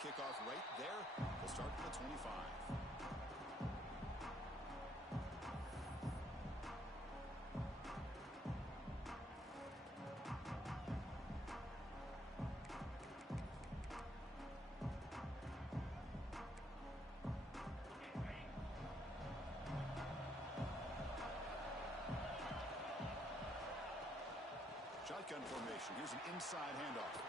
kickoff right there. We'll start from the 25. Shotgun formation. Here's an inside handoff.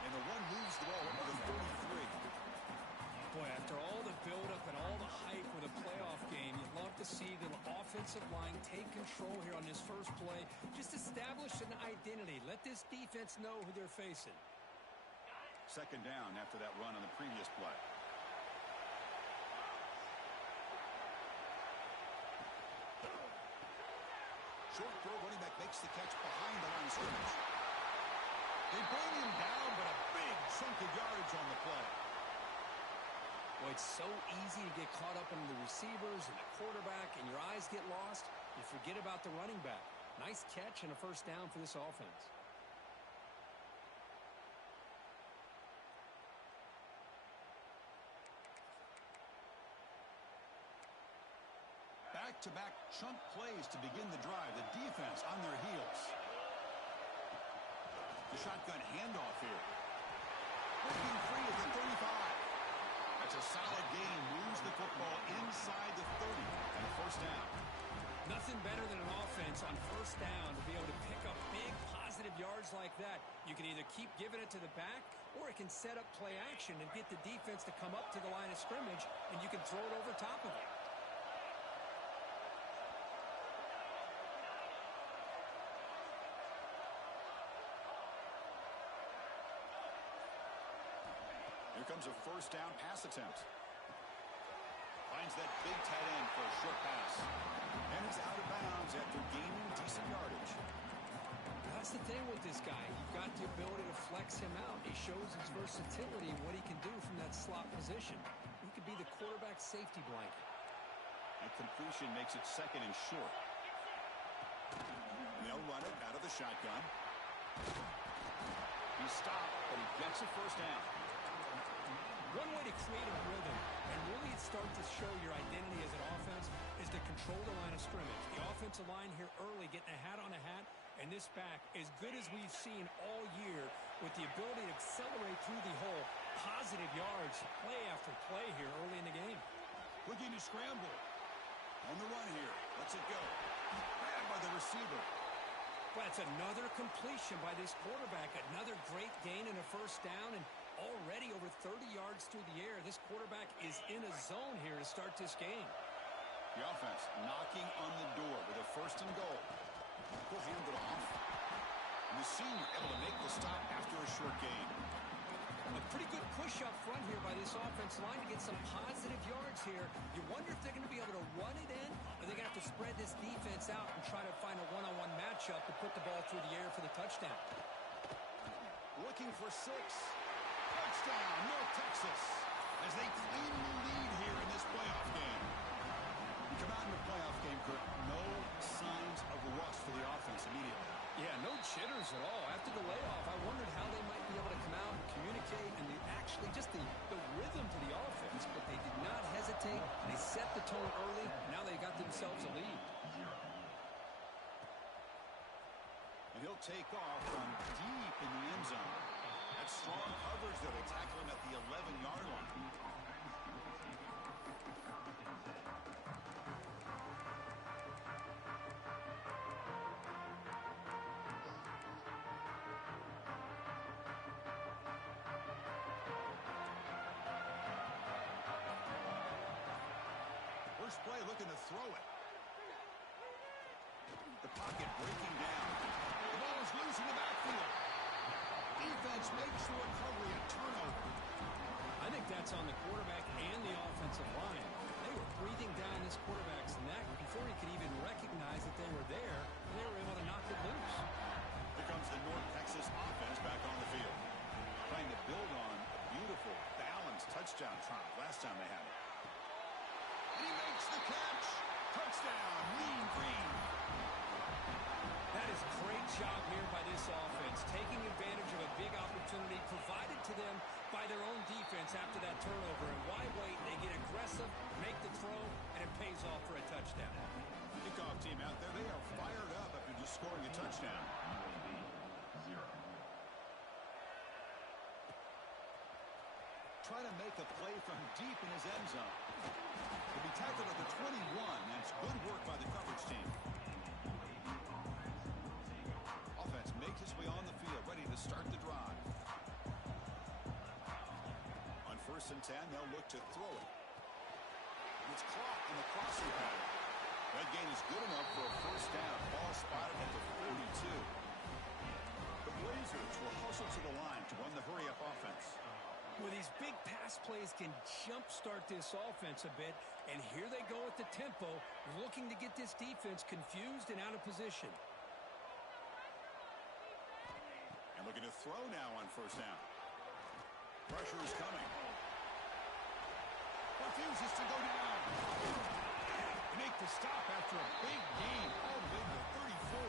And the one moves the ball over the 33. Boy, after all the buildup and all the hype with a playoff game, you'd love to see the offensive line take control here on this first play. Just establish an identity. Let this defense know who they're facing. Second down after that run on the previous play. Short throw, running back makes the catch behind the line of scrimmage. They bring him down, but a big chunk of yardage on the play. Well, it's so easy to get caught up in the receivers and the quarterback, and your eyes get lost. You forget about the running back. Nice catch and a first down for this offense. Back-to-back chunk plays to begin the drive. The defense on their heels. The shotgun handoff here. Breaking free at the 35. That's a solid gain. Moves the football inside the 30 and a first down. Nothing better than an offense on first down to be able to pick up big positive yards like that. You can either keep giving it to the back, or it can set up play action and get the defense to come up to the line of scrimmage, and you can throw it over top of it. Here comes a first down pass attempt. Finds that big tight end for a short pass. And he's out of bounds after gaining decent yardage. That's the thing with this guy. You've got the ability to flex him out. He shows his versatility and what he can do from that slot position. He could be the quarterback safety blanket. That completion makes it second and short. And they'll run it out of the shotgun. He's stopped, but he gets a first down. One way to create a rhythm and really start to show your identity as an offense is to control the line of scrimmage. The offensive line here early getting a hat on a hat, and this back as good as we've seen all year with the ability to accelerate through the hole. Positive yards, play after play here early in the game. Looking to scramble. On the run here. Lets it go. Grabbed by the receiver. Well, that's another completion by this quarterback. Another great gain and a first down, and already over 30 yards through the air. This quarterback is in a zone here to start this game. The offense knocking on the door with a first and goal. We'll hand it off. And the senior able to make the stop after a short gain. A pretty good push up front here by this offensive line to get some positive yards here. You wonder if they're going to be able to run it in, or they're going to have to spread this defense out and try to find a one-on-one matchup to put the ball through the air for the touchdown. Looking for 6. Touchdown, North Texas, as they claim the lead here in this playoff game. You come out in the playoff game, Kirk, no signs of rust for the offense immediately. Yeah, no jitters at all. After the layoff, I wondered how they might be able to come out and communicate and actually just the rhythm to the offense, but they did not hesitate. They set the tone early. Now they got themselves a lead. And he'll take off from deep in the end zone. That's strong coverage, though. They tackle him at the 11-yard line. First play looking to throw it. The pocket breaking down. The ball is loose in the backfield. Defense makes the recovery, a turnover. I think that's on the quarterback and the offensive line. They were breathing down this quarterback's neck before he could even recognize that they were there, and they were able to knock it loose. Here comes the North Texas offense back on the field. Trying to build on a beautiful, balanced touchdown drive last time they had it. And he makes the catch. Touchdown, Mean Green. That is a great job here by this offense, taking advantage of a big opportunity provided to them by their own defense after that turnover. And why wait? They get aggressive, make the throw, and it pays off for a touchdown. Kickoff team out there, they are fired up after just scoring a touchdown. Trying to make a play from deep in his end zone. He'll be tackled at the 21. That's good work by the coverage team. Offense makes its way on the field, ready to start the drive. On 1st and 10, they'll look to throw it. It's caught in the crossing pattern. That gain is good enough for a 1st down. Ball spotted at the 42. The Blazers will hustle to the line to run the hurry-up offense. Well, these big pass plays can jumpstart this offense a bit, and here they go at the tempo, looking to get this defense confused and out of position. And looking to throw now on 1st down. Pressure is coming. Refuses to go down. Make the stop after a big gain all the way to the 34.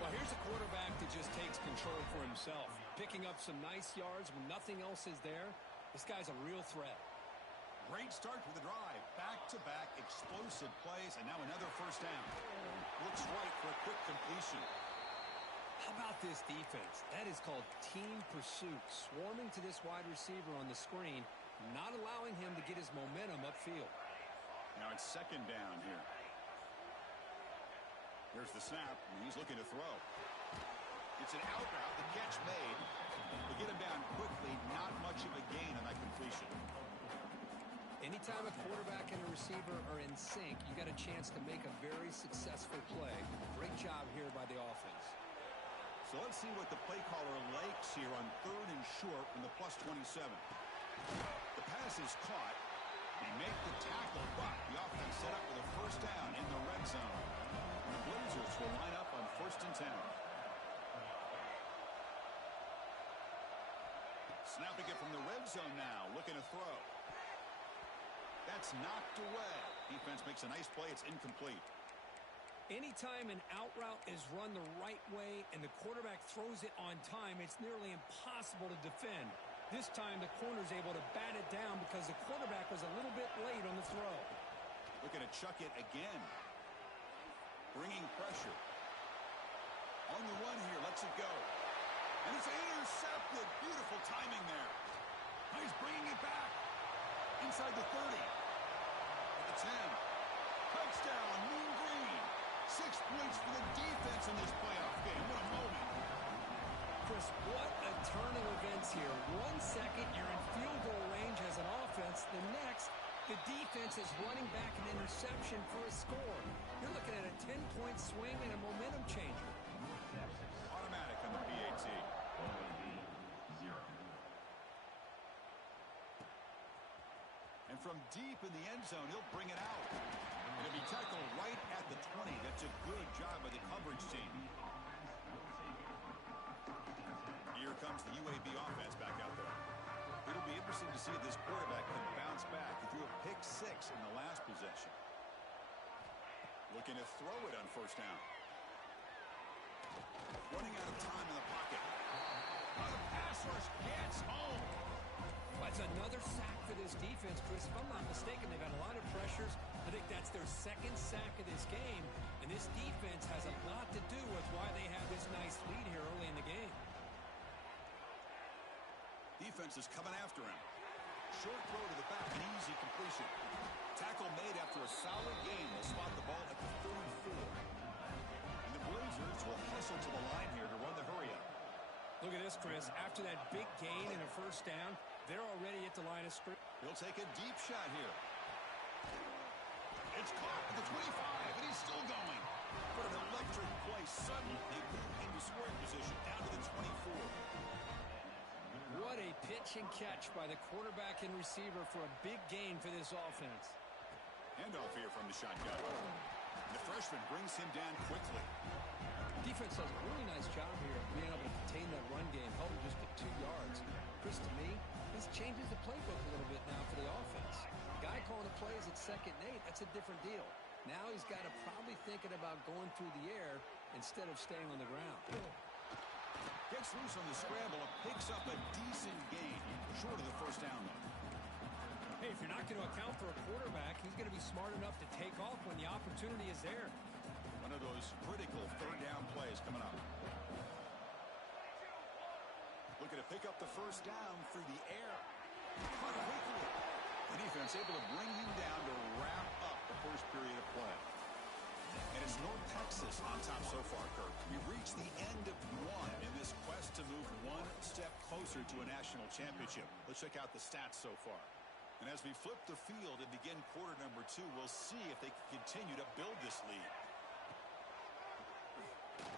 Well, here's a quarterback that just takes control for himself, picking up some nice yards when nothing else is there. This guy's a real threat. Great start to the drive. Back-to-back explosive plays, and now another 1st down. Looks right for a quick completion. How about this defense? That is called team pursuit, swarming to this wide receiver on the screen, not allowing him to get his momentum upfield. Now it's 2nd down here. Here's the snap, and he's looking to throw. It's an out route, the catch made. They get him down quickly, not much of a gain on that completion. Anytime a quarterback and a receiver are in sync, you got a chance to make a very successful play. Great job here by the offense. So let's see what the play caller likes here on 3rd and short from the +27. The pass is caught. They make the tackle, but the offense set up with a 1st down in the red zone. And the Blazers will line up on 1st and 10. Snapping it from the red zone now, looking to throw. That's knocked away. Defense makes a nice play. It's incomplete. Anytime an out route is run the right way and the quarterback throws it on time, it's nearly impossible to defend. This time the corner's able to bat it down because the quarterback was a little bit late on the throw. Looking to chuck it again. Bringing pressure. On the run here, lets it go. And it's intercepted. Beautiful timing there. Now he's bringing it back. Inside the 30. At the 10. Touchdown, Moon Green. 6 points for the defense in this playoff game. What a moment. Chris, what a turn of events here. 1 second, you're in field goal range as an offense. The next, the defense is running back an interception for a score. You're looking at a 10-point swing and a momentum changer. Automatic on the PAT. And from deep in the end zone, he'll bring it out. And it'll be tackled right at the 20. That's a good job by the coverage team. Here comes the UAB offense back out there. It'll be interesting to see if this quarterback can bounce back. He threw a pick 6 in the last possession. Looking to throw it on 1st down. Running out of time in the pocket. Oh, the pass rush gets home. That's another sack for this defense, Chris. If I'm not mistaken, they've had a lot of pressures. I think that's their 2nd sack of this game. And this defense has a lot to do with why they have this nice lead here early in the game. Defense is coming after him. Short throw to the back, an easy completion. Tackle made after a solid gain. They'll spot the ball at the 34. And the Blazers will hustle to the line here to run the hurry-up. Look at this, Chris. After that big gain and a 1st down, they're already at the line of scrimmage. He'll take a deep shot here. It's caught at the 25, and he's still going. What an electric play. Suddenly, they move into scoring position down to the 24. What a pitch and catch by the quarterback and receiver for a big gain for this offense. Handoff here from the shotgun. The freshman brings him down quickly. Defense does a really nice job here of being able to contain that run game, held him just to 2 yards. Chris, to me, this changes the playbook a little bit now for the offense. The guy calling the plays at 2nd and 8, that's a different deal. Now he's got to probably thinking about going through the air instead of staying on the ground. Gets loose on the scramble and picks up a decent gain. Short of the first down, though. Hey, if you're not going to account for a quarterback, he's going to be smart enough to take off when the opportunity is there. One of those critical third down plays coming up. Looking to pick up the first down through the air. Caught quickly. The defense able to bring him down to wrap up the first period of play. And it's North Texas on top so far, Kirk. We've reached the end of one in this quest to move one step closer to a national championship. Let's check out the stats so far. And as we flip the field and begin quarter number 2, we'll see if they can continue to build this lead.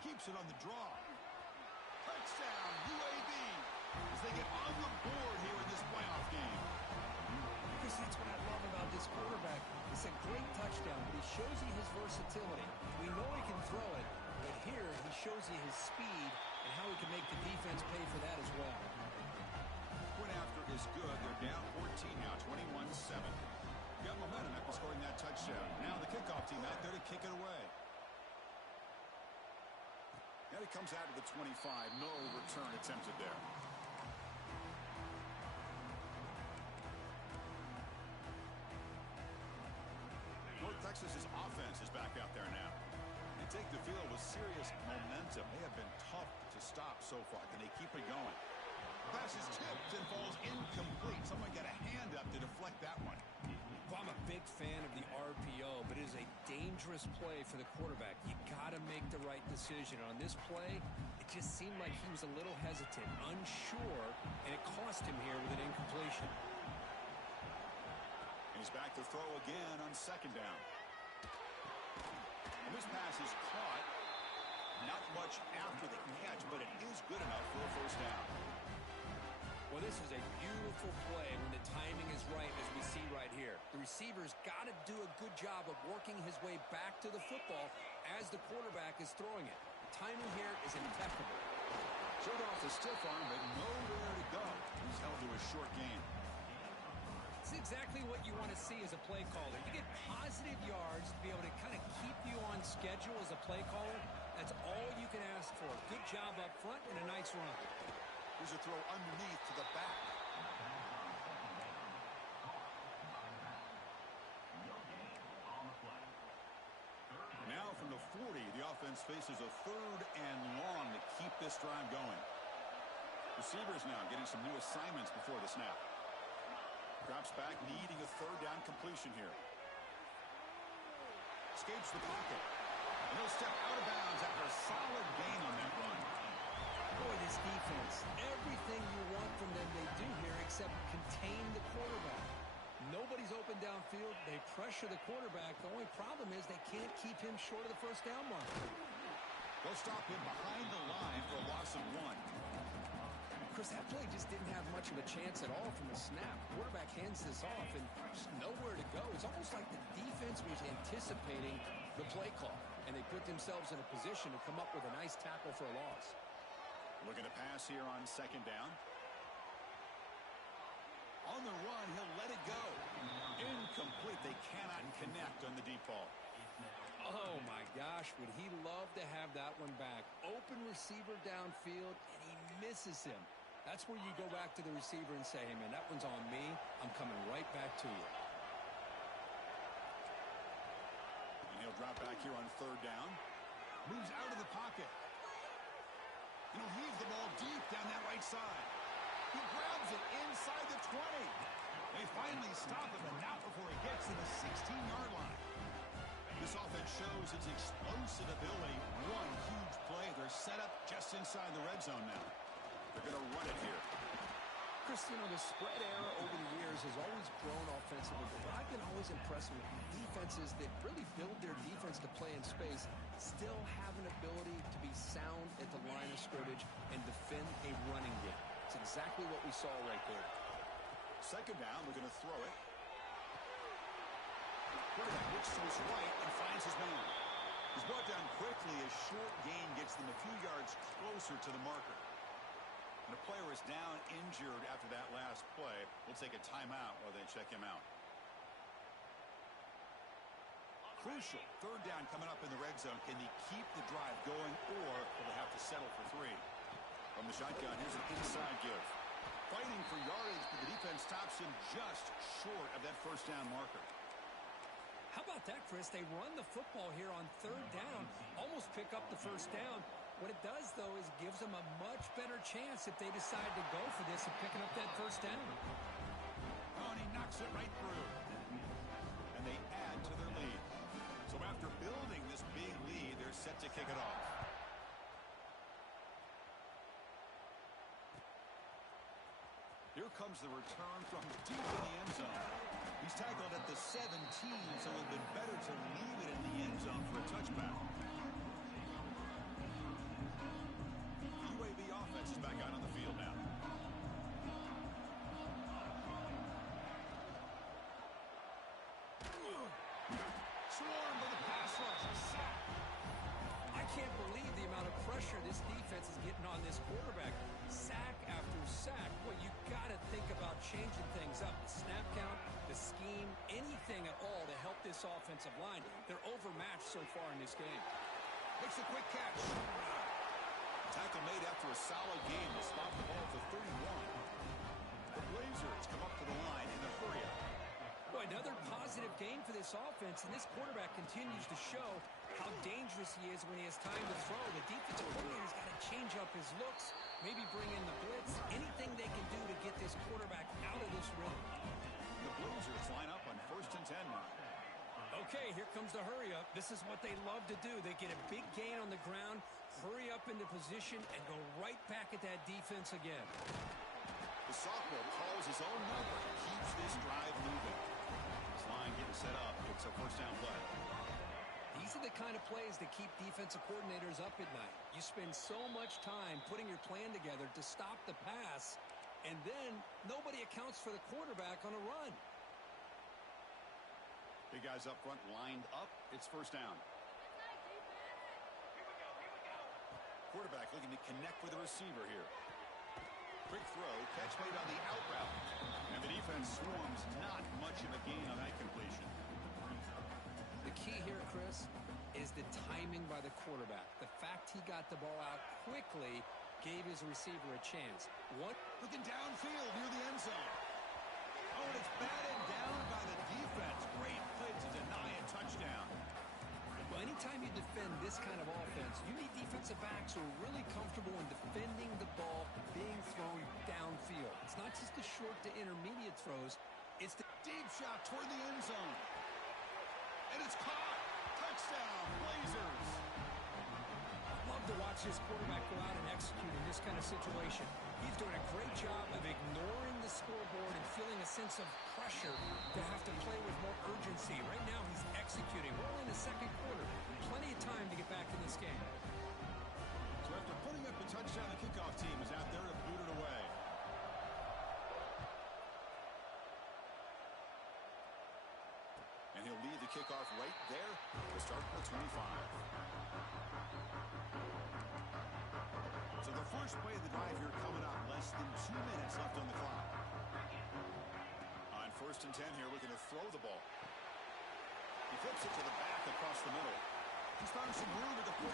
Keeps it on the draw. Touchdown, UAB, as they get on the board here in this playoff game. Because that's what I love about this quarterback. It's a great touchdown, but he shows you his versatility. We know he can throw it, but here he shows you his speed and how he can make the defense pay for that as well. Point after is good. They're down 14 now, 21-7. Got momentum after scoring that touchdown. Now the kickoff team out there to kick it away. Now he comes out to the 25. No return attempted there. North Texas's offense is back out there now. They take the field with serious momentum. They have been tough to stop so far. Can they keep it going? Pass is tipped and falls incomplete. Someone got a hand up to deflect that one. Well, I'm a big fan of the RPO, but it is a dangerous play for the quarterback. You got to make the right decision. On this play, it just seemed like he was a little hesitant, unsure, and it cost him here with an incompletion. And he's back to throw again on second down. And this pass is caught. Not much after the catch, but it is good enough for a first down. Well, this is a beautiful play when the timing is right, as we see right here. The receiver's got to do a good job of working his way back to the football as the quarterback is throwing it. The timing here is impeccable. Showed off the stiff arm, but nowhere to go. He's held to a short gain. It's exactly what you want to see as a play caller. You get positive yards to be able to kind of keep you on schedule as a play caller. That's all you can ask for. Good job up front and a nice run. Here's a throw underneath to the back. Now from the 40, the offense faces a third and long to keep this drive going. Receivers now getting some new assignments before the snap. Drops back, needing a third down completion here. Escapes the pocket. And he'll step out of bounds after a solid gain on that run. Boy, this defense, everything you want from them they do here except contain the quarterback. Nobody's open downfield. They pressure the quarterback. The only problem is they can't keep him short of the first down mark. They'll stop him behind the line for a loss of 1. Chris, that play just didn't have much of a chance at all from the snap. Quarterback hands this off and just nowhere to go. It's almost like the defense was anticipating the play call, and they put themselves in a position to come up with a nice tackle for a loss. Looking to pass here on second down. On the run, he'll let it go. Incomplete. They cannot connect on the deep ball. Oh, my gosh. Would he love to have that one back? Open receiver downfield, and he misses him. That's where you go back to the receiver and say, hey, man, that one's on me. I'm coming right back to you. And he'll drop back here on third down. Moves out of the pocket. And he'll heave the ball deep down that right side. He grabs it inside the 20. They finally stop him, and not before he gets to the 16-yard line. This offense shows its explosive ability. One huge play. They're set up just inside the red zone now. They're going to run it here. Chris, you know, the spread era over the years has always grown offensively, but I've been always impressed with defenses that really build their defense to play in space, still have an ability to be sound at the line of scrimmage and defend a running game. It's exactly what we saw right there. Second down, they're going to throw it. Quarterback looks to his right and finds his man. He's brought down quickly. A short gain gets them a few yards closer to the marker. And a player is down injured after that last play. We'll take a timeout while they check him out. Crucial. Third down coming up in the red zone. Can he keep the drive going, or will they have to settle for 3? A From the shotgun, here's an inside give. Fighting for yardage, but the defense stops him just short of that first down marker. How about that, Chris? They run the football here on third down, almost pick up the first down. What it does, though, is gives them a much better chance if they decide to go for this and picking up that first down. Oh, and he knocks it right through. And they add to their lead. So after building this big lead, they're set to kick it off. Here comes the return from deep in the end zone. He's tackled at the 17, so it would have been better to leave it in the end zone for a touchback. UAB offense is back out on the field now. Swarmed by the pass rush. Sack. I can't believe the amount of pressure this defense is getting on this quarterback. Sack after sack. Well, you got to think about changing things up. The snap count, the scheme, anything at all to help this offensive line. They're overmatched so far in this game. Makes a quick catch. Tackle made after a solid game to stop the ball for 31. The Blazers come up to the line in a hurry up. Well, another positive game for this offense, and this quarterback continues to show how dangerous he is when he has time to throw. The defensive coordinator's got to change up his looks, maybe bring in the blitz, anything they can do to get this quarterback out of this rhythm. The Blazers line up on 1st and 10 now. Okay, here comes the hurry up. This is what they love to do. They get a big gain on the ground, hurry up into position, and go right back at that defense again. The sophomore calls his own number, keeps this drive moving. This line getting set up. It's a first down play. These are the kind of plays that keep defensive coordinators up at night. You spend so much time putting your plan together to stop the pass, and then nobody accounts for the quarterback on a run. Big guys up front lined up. It's first down. Quarterback looking to connect with the receiver here. Quick throw, catch made on the out route. And the defense swarms, not much of a gain on that completion. The key here, Chris, is the timing by the quarterback. The fact he got the ball out quickly gave his receiver a chance. Looking downfield near the end zone. Oh, and it's batted down by the defense. Great play to deny a touchdown. Well, anytime you defend this kind of offense, you need defensive backs who are really comfortable in defending the ball being thrown downfield. It's not just the short to intermediate throws. It's the Deep shot toward the end zone. And it's caught. Touchdown, Blazers. Love to watch this quarterback go out and execute in this kind of situation. He's doing a great job of ignoring the scoreboard and feeling a sense of pressure to have to play with more urgency. Right now, he's executing. We're only in the second quarter. Plenty of time to get back in this game. So after putting up a touchdown, the kickoff team is out there to boot it away. And he'll lead the kickoff right there to start the 25. So the first play of the drive here coming up. Less than 2 minutes left on the clock. On 1st and 10 here, looking to throw the ball. He flips it to the back across the middle. He's found some room at the 45.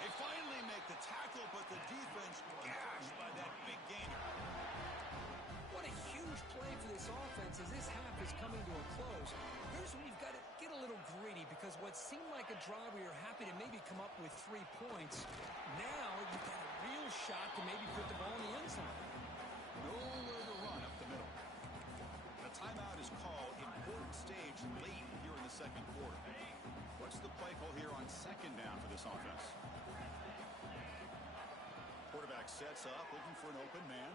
They finally make the tackle, but the defense gashed by that big gainer. What a huge play for this offense as this half is coming to a close. Here's where you've got to get a little greedy because what seemed like a drive where you're happy to maybe come up with 3 points, now you've got a real shot to maybe put the ball in the end zone. Nowhere to run up the middle. The timeout is called. Important stage late here in the second quarter. What's the play call here on 2nd down for this offense? Quarterback sets up, looking for an open man.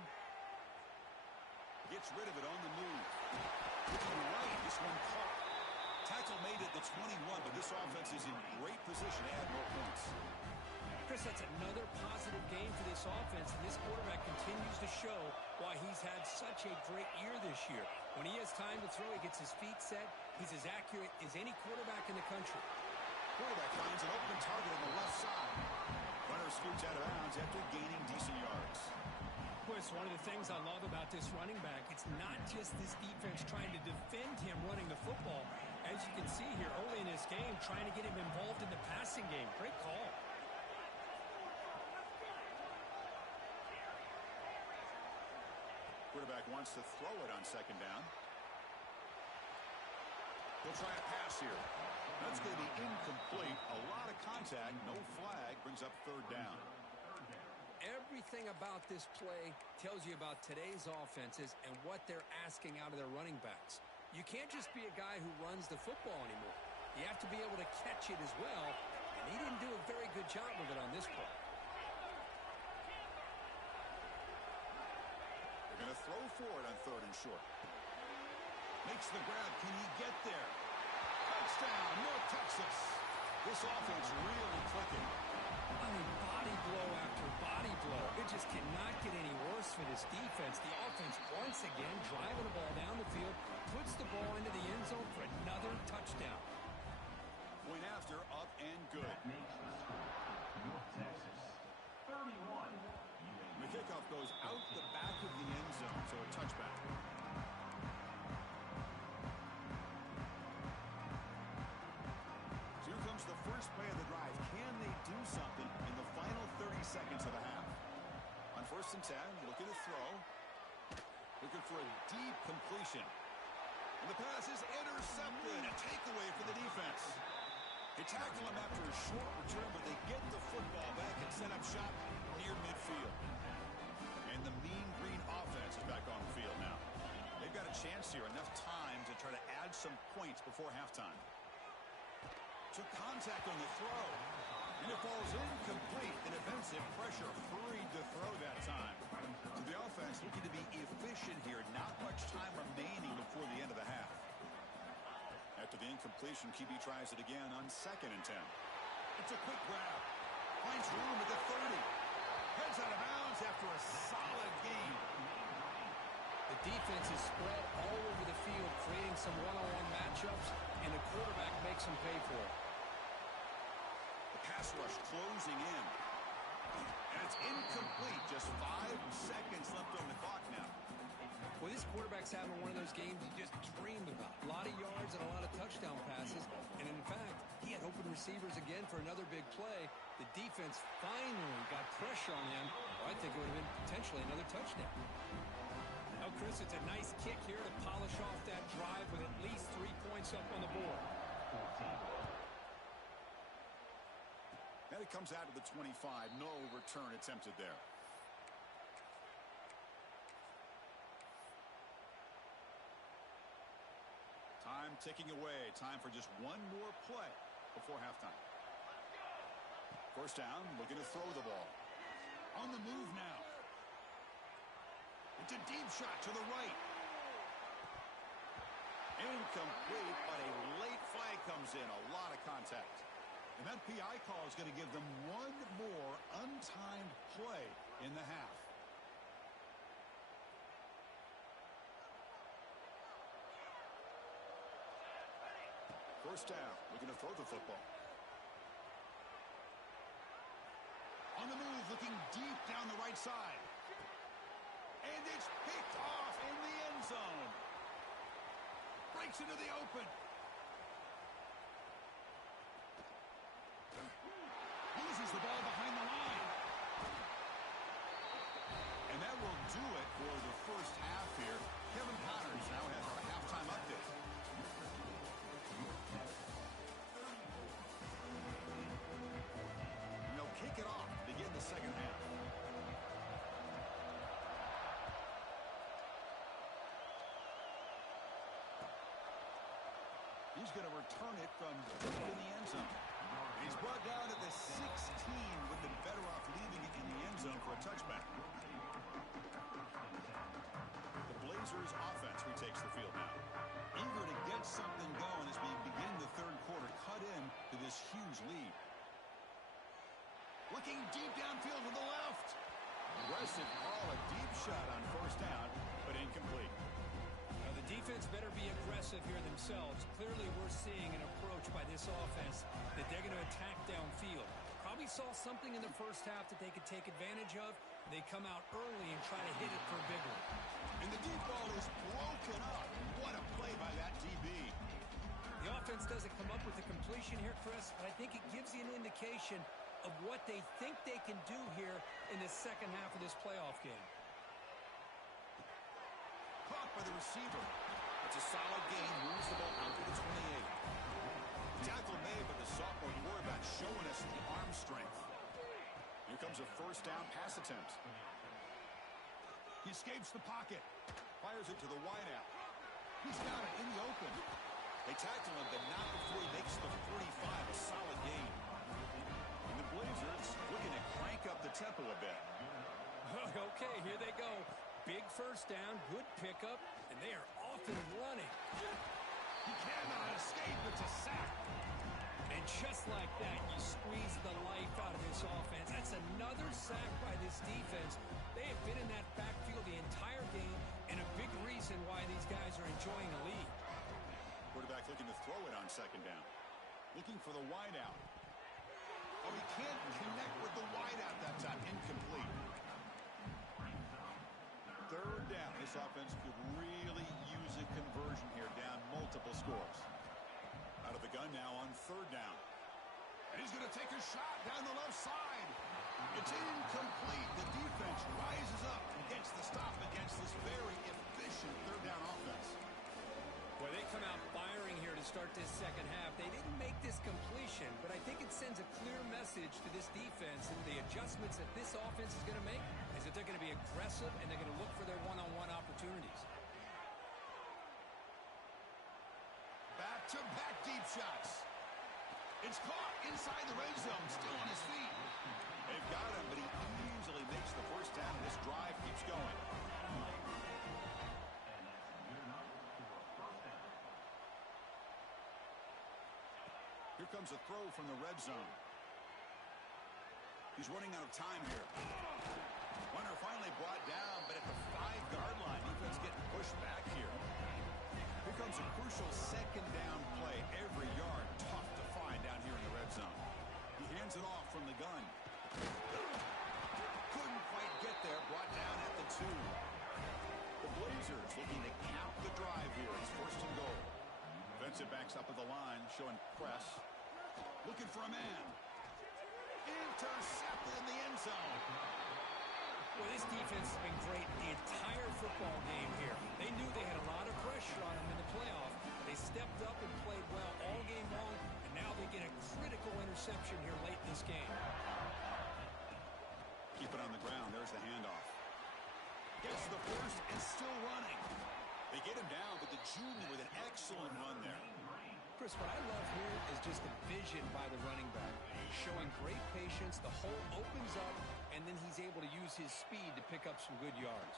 Gets rid of it on the move. Looking right, this one caught. Tackle made at the 21, but this offense is in great position to add more points. Chris, that's another positive game for this offense, and this quarterback continues to show why he's had such a great year this year. When he has time to throw, he gets his feet set. He's as accurate as any quarterback in the country. Quarterback finds an open target on the left side. Runner scoots out of bounds after gaining decent yards. Chris, one of the things I love about this running back, it's not just this defense trying to defend him running the football. As you can see here early in this game, trying to get him involved in the passing game. Great call. Quarterback wants to throw it on second down. He'll try a pass here. That's going to be incomplete. A lot of contact. No flag. Brings up third down. Everything about this play tells you about today's offenses and what they're asking out of their running backs. You can't just be a guy who runs the football anymore. You have to be able to catch it as well, and he didn't do a very good job of it on this play. They're going to throw for it on third and short. Makes the grab. Can he get there? Touchdown, North Texas. This offense really clicking. I mean, body blow after body blow. It just cannot get any worse for this defense. The offense, once again, driving the ball down the field, puts the ball into the end zone for another touchdown. Point after, up and good. North Texas, 31. The kickoff goes out the back of the end zone, so a touchback. So here comes the first play of the drive. Can they do something in the final 30 seconds of the half? On first and 10, looking to throw. Looking for a deep completion. And the pass is intercepted. A takeaway for the defense. They tackle him after a short return, but they get the football back and set up shop near midfield. And the Mean Green offense is back on the field now. They've got a chance here, enough time to try to add some points before halftime. Took contact on the throw, and it falls incomplete. The defensive pressure freed to throw that time. So the offense looking to be efficient here. Not much time remaining before the end of the half. After the incompletion, QB tries it again on second and 10. It's a quick grab. Finds room at the 30. Heads out of bounds after a solid game. The defense is spread all over the field, creating some one-on-one matchups, and the quarterback makes them pay for it. The pass rush closing in. And it's incomplete. Just 5 seconds left on the clock now. Well, this quarterback's having one of those games you just dreamed about. A lot of yards and a lot of touchdown passes. And in fact, he had open receivers again for another big play. The defense finally got pressure on him. I think it would have been potentially another touchdown. Now, Chris, it's a nice kick here to polish off that drive with at least 3 points up on the board. And it comes out of the 25. No return attempted there. Time ticking away. Time for just one more play before halftime. First down, looking to throw the ball. On the move now. It's a deep shot to the right. Incomplete, but a late flag comes in. A lot of contact. And that PI call is going to give them one more untimed play in the half. First down, looking to throw the football. On the move, looking deep down the right side. And it's picked off in the end zone. Breaks into the open. Loses the ball behind the line. And that will do it for the first half here. Kevin Connors now has a halftime update. And they'll kick it off to begin the second half. He's going to return it from deep in the end zone. He's brought down at the 16, with the better off leaving it in the end zone for a touchback. The Blazers offense retakes the field now. Eager to get something going as we begin the third quarter. Cut in to this huge lead. Looking deep downfield to the left. Aggressive call, a deep shot on first down, but incomplete. Now, the defense better be aggressive here themselves. Clearly, we're seeing an approach by this offense that they're going to attack downfield. Probably saw something in the first half that they could take advantage of. They come out early and try to hit it for a big one. And the deep ball is broken up. What a play by that DB. The offense doesn't come up with the completion here, Chris, but I think it gives you an indication of what they think they can do here in the second half of this playoff game. by the receiver. It's a solid gain, moves the ball out to the 28. Tackle made, but the sophomore quarterback showing us the arm strength. Here comes a first down pass attempt. He escapes the pocket. Fires it to the wideout. He's got it in the open. They tackle him, but not before he makes the 45. A solid gain. And the Blazers looking to crank up the tempo a bit. Okay, here they go. Big first down, good pickup, and they are off and running. He cannot escape. It's a sack. And just like that, you squeeze the life out of this offense. That's another sack by this defense. They have been in that backfield the entire game, and a big reason why these guys are enjoying the lead. Quarterback looking to throw it on second down. Looking for the wideout. Oh, he can't connect with the wideout that time. Incomplete. Third down. This offense could really use a conversion here, down multiple scores. Out of the gun now on third down. And he's going to take a shot down the left side. It's incomplete. The defense rises up and gets the stop against this very efficient third down offense. Well, they come out firing here to start this second half. They didn't make this completion, but I think it sends a clear message to this defense and the adjustments that this offense is going to make is that they're going to be aggressive and they're going to look for their one-on-one opportunities. Back-to-back deep shots. It's caught inside the red zone, still on his feet. They've got him, but he easily makes the first down. This drive keeps going. Here comes a throw from the red zone. He's running out of time here. Runner finally brought down, but at the 5-yard line, defense getting pushed back here. Here comes a crucial second down play. Every yard tough to find down here in the red zone. He hands it off from the gun. Couldn't quite get there. Brought down at the 2. The Blazers looking to cap the drive here. It's first and goal. Defensive backs up at the line, showing press. Looking for a man. Intercepted in the end zone. Well, this defense has been great the entire football game here. They knew they had a lot of pressure on them in the playoff. They stepped up and played well all game long, and now they get a critical interception here late in this game. Keep it on the ground. There's the handoff. Gets the first and still running. They get him down, but the junior with an excellent run there. Chris, what I love here is just the vision by the running back. Showing great patience, the hole opens up, and then he's able to use his speed to pick up some good yards.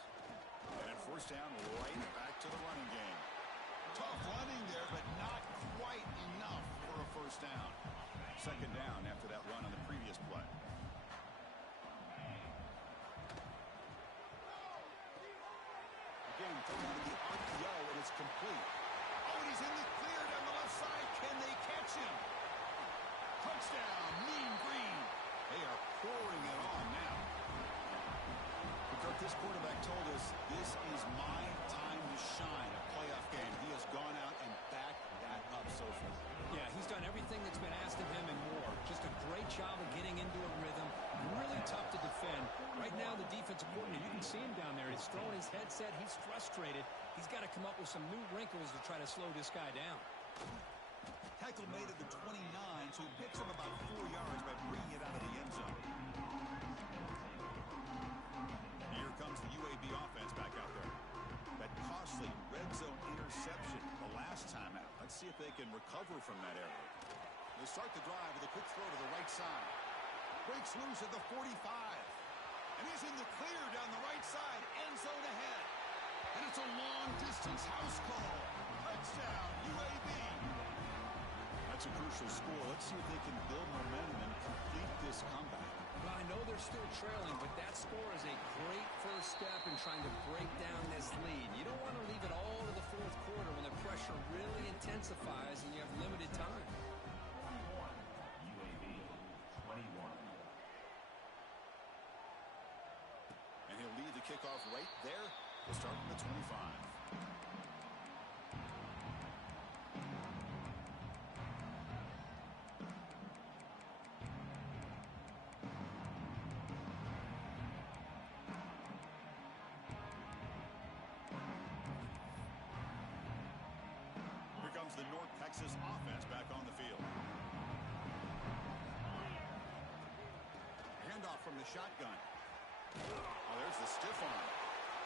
And first down, right back to the running game. Tough running there, but not quite enough for a first down. Second down after that run on the previous play. Again, thrown out of the RPO, and it's complete. Oh, and he's in the clear down the left side. Can they catch him? Touchdown, Mean Green. They are pouring it on now. Because this quarterback told us, this is my time to shine, a playoff game. He has gone out and backed that up so far. Yeah, he's done everything that's been asked of him and more. Just a great job of getting into a rhythm. Really tough to defend. Right now, the defensive coordinator, you can see him down there. He's throwing his headset. He's frustrated. He's got to come up with some new wrinkles to try to slow this guy down. Tackle made at the 29, so he picks up about 4 yards by bringing it out of the end zone. Here comes the UAB offense back out there. That costly red zone interception the last time out. Let's see if they can recover from that error. They start the drive with a quick throw to the right side. Breaks loose at the 45. And he's in the clear down the right side. End zone ahead. And it's a long-distance house call. Touchdown, UAB. That's a crucial score. Let's see if they can build momentum and complete this comeback. Well, I know they're still trailing, but that score is a great first step in trying to break down this lead. You don't want to leave it all to the fourth quarter when the pressure really intensifies and you have limited time. UAB 21. And he'll lead the kickoff right there. We'll start from the 25. Texas offense back on the field. Handoff from the shotgun. Oh, there's the stiff arm.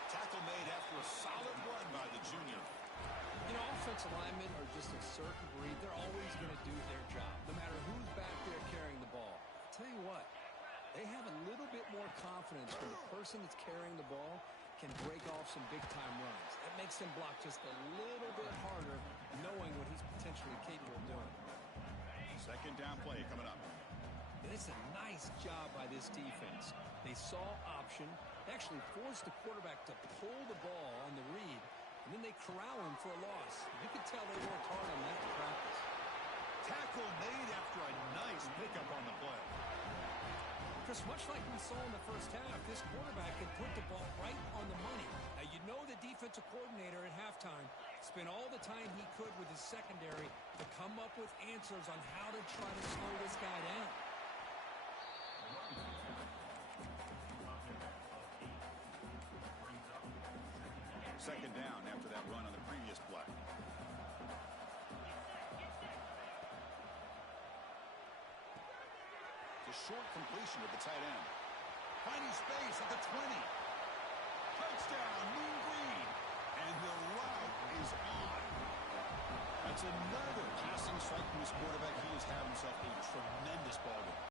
Tackle made after a solid run by the junior. You know, offensive linemen are just a certain breed. They're always going to do their job, no matter who's back there carrying the ball. I'll tell you what, they have a little bit more confidence when the person that's carrying the ball can break off some big-time runs. That makes him block just a little bit harder, knowing what he's potentially capable of doing. Second down play coming up. And it's a nice job by this defense. They saw option, actually forced the quarterback to pull the ball on the read, and then they corral him for a loss. You can tell they worked hard on that in practice. Tackle made after a nice pickup on the play. Chris, much like we saw in the first half, this quarterback can put the ball right on the money. Now, you know the defensive coordinator at halftime spent all the time he could with his secondary to come up with answers on how to try to slow this guy down. Second down after that run on the previous play. The short completion of the tight end. Finding space at the 20. Touchdown, Mean Green. And the route is on. That's another passing strike from his quarterback. He has had himself a tremendous ball game.